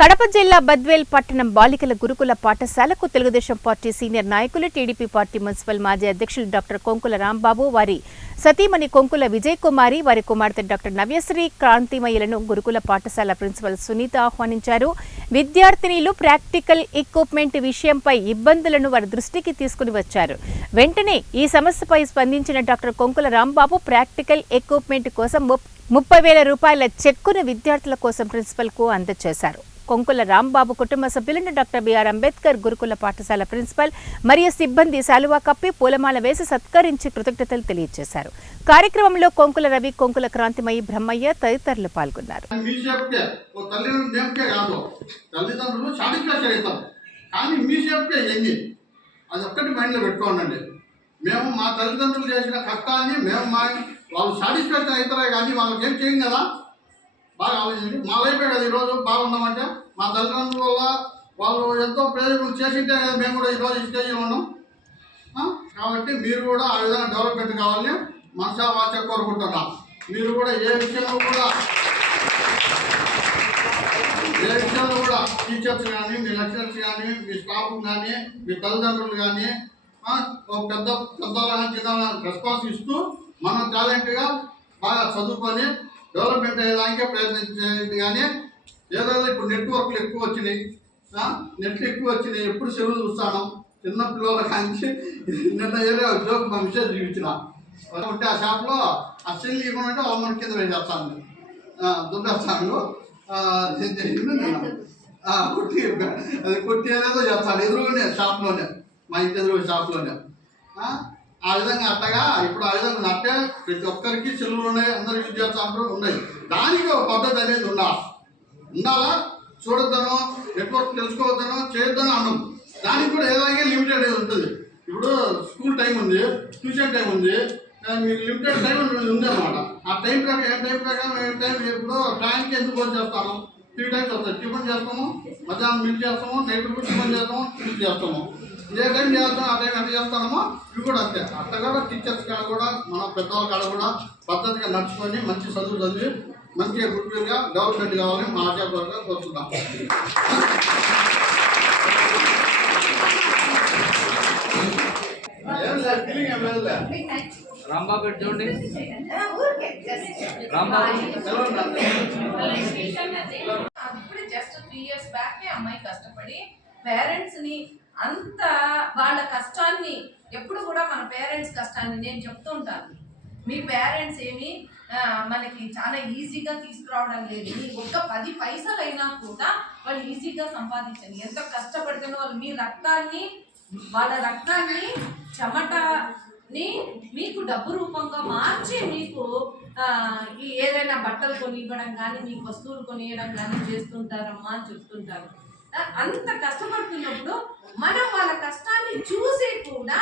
కడప జిల్లా బద్వేల్ పట్టణం బాలికల గురుకుల పాఠశాలకు తెలుగుదేశం పార్టీ సీనియర్ నాయకులు టీడీపీ పార్టీ మున్సిపల్ మాజీ అధ్యక్షులు డాక్టర్ కొంకుల రాంబాబు వారి సతీమణి కొంకుల విజయ్ కుమారి వారి కుమార్తె డాక్టర్ నవ్యశ్రీ క్రాంతిమయ్యలను గురుకుల పాఠశాల ప్రిన్సిపల్ సునీత ఆహ్వానించారు. విద్యార్థినిలు ప్రాక్టికల్ ఎక్విప్మెంట్ విషయంపై ఇబ్బందులను వారి దృష్టికి తీసుకుని వచ్చారు. వెంటనే ఈ సమస్యపై స్పందించిన doctor Konkula Rambabu practical equipment కోసం 30,000 రూపాయల చెక్కును విద్యార్థుల కోసం ప్రిన్సిపల్ కు అందజేశారు. కొంకుల రాంబాబు కుటుంబ సభ్యులను డాక్టర్ బిఆర్ అంబేద్కర్ గురుకుల పాఠశాల ప్రిన్సిపల్ మరియు సిబ్బంది శాలువా కప్పి పూలమాల వేసి సత్కరించి కృతజ్ఞతలు తెలియజేశారు. కార్యక్రమంలో కొంకుల రవి, కొంకుల క్రాంతిమయ్యి, బ్రహ్మయ్య తదితరులు పాల్గొన్నారు. మేము మా తల్లిదండ్రులు చేసిన కష్టాన్ని వాళ్ళు సాటిస్ఫాక్షన్ అవుతారే కానీ వాళ్ళకి ఏం చేయం కదా. బాగా ఆలోచించండి. మా లైఫే కదా ఈరోజు బాగున్నామంటే మా తల్లిదండ్రుల వల్ల వాళ్ళు ఎంతో ప్రయోజనం చేసింటే కదా మేము కూడా ఈరోజు ఈ స్టేజ్లో ఉన్నాం. కాబట్టి మీరు కూడా ఆ విధంగా డెవలప్మెంట్ కావాలని మనసా వాచ కోరుకుంటున్నాం. మీరు కూడా ఏ విషయంలో కూడా టీచర్స్ కానీ, మీ లెక్చరర్స్ కానీ, మీ స్టాఫ్ కానీ, మీ తల్లిదండ్రులు కానీ పెద్దలాగా చిన్న రెస్పాన్స్ ఇస్తూ మనం టాలెంట్గా బాగా చదువుకొని డెవలప్మెంట్ అయ్యేదానికే ప్రయత్నించేది. కానీ ఏదో ఇప్పుడు నెట్వర్క్లు ఎక్కువ వచ్చినాయి, నెట్లు ఎక్కువ వచ్చినాయి, ఎప్పుడు సెలవులు చూస్తాను. చిన్న పిల్లల కానీ నిన్న ఏదో జోక్ మా మిసేజ్ చూపించిన ఉంటే ఆ షాప్లో ఆ సెల్ ఇవ్వమంటే వాళ్ళ మన కింద వేసేస్తాను, దుబ్బేస్తాను, కొట్టి ఏదేదో చేస్తాను ఎదురుగానే షాప్లోనే, మా ఇంటి ఎదురు షాప్లోనే. ఆ విధంగా అట్టగా ఇప్పుడు ఆ విధంగా అట్టే ప్రతి ఒక్కరికి సెల్లులు ఉన్నాయి, అందరూ యూజ్ చేస్తూ ఉన్నాయి. దానికి ఒక పద్ధతి అనేది ఉండాలా. చూడొద్దనో, నెట్వర్క్ తెలుసుకోవద్దనో, చేయొద్దనో అన్నాం. దానికి కూడా ఏదైనా లిమిటెడ్ అనేది ఉంటుంది. ఇప్పుడు స్కూల్ టైం ఉంది, ట్యూషన్ టైం ఉంది, మీకు లిమిటెడ్ టైం ఉందన్నమాట. ఆ టైం ప్రకారం ఇప్పుడు టైంకి ఎందుకు వచ్చి చేస్తాము. 3 టైమ్స్ వస్తాయి. టిఫిన్ చేస్తాము, మధ్యాహ్నం మీల్ చేస్తాము, నైట్ టిఫిన్ చేస్తాము, టిఫిన్ చేస్తాము. ఏ టైం చేస్తామో ఆ టైం ఎంత చేస్తామో ఇవి కూడా అంతే. అట్లా కూడా టీచర్స్ కాడ కూడా మన పెద్దవాళ్ళ కాడ కూడా పద్ధతిగా నడుచుకొని మంచి చదువు చదివి మంచిగా గుడ్గా డెవలప్మెంట్ కావాలని మా ఆచార్యంగా కోరుతున్నాం. రాంబాబు చూడండి, రాంబాబు ఇప్పుడు జస్ట్ 3 years బ్యాక్ అమ్మాయి కష్టపడి పేరెంట్స్ ని అంత వాళ్ళ కష్టాన్ని ఎప్పుడు కూడా మన పేరెంట్స్ కష్టాన్ని నేను చెప్తూ ఉంటాను. మీ పేరెంట్స్ ఏమి మనకి చాలా ఈజీగా తీసుకురావడం లేదు. ఒక్క 10 పైసలు అయినా కూడా వాళ్ళు ఈజీగా సంపాదించండి. ఎంత కష్టపడితేనో వాళ్ళు మీ రక్తాన్ని, వాళ్ళ రక్తాన్ని, చెమటని మీకు డబ్బు రూపంగా మార్చి మీకు ఏదైనా బట్టలు కొనివ్వడం కానీ, మీకు వస్తువులు కొనియడం కానీ చేస్తుంటారమ్మా అని చెప్తుంటారు. అంత కష్టపడుతున్నప్పుడు మనం వాళ్ళ కష్టాన్ని చూసి కూడా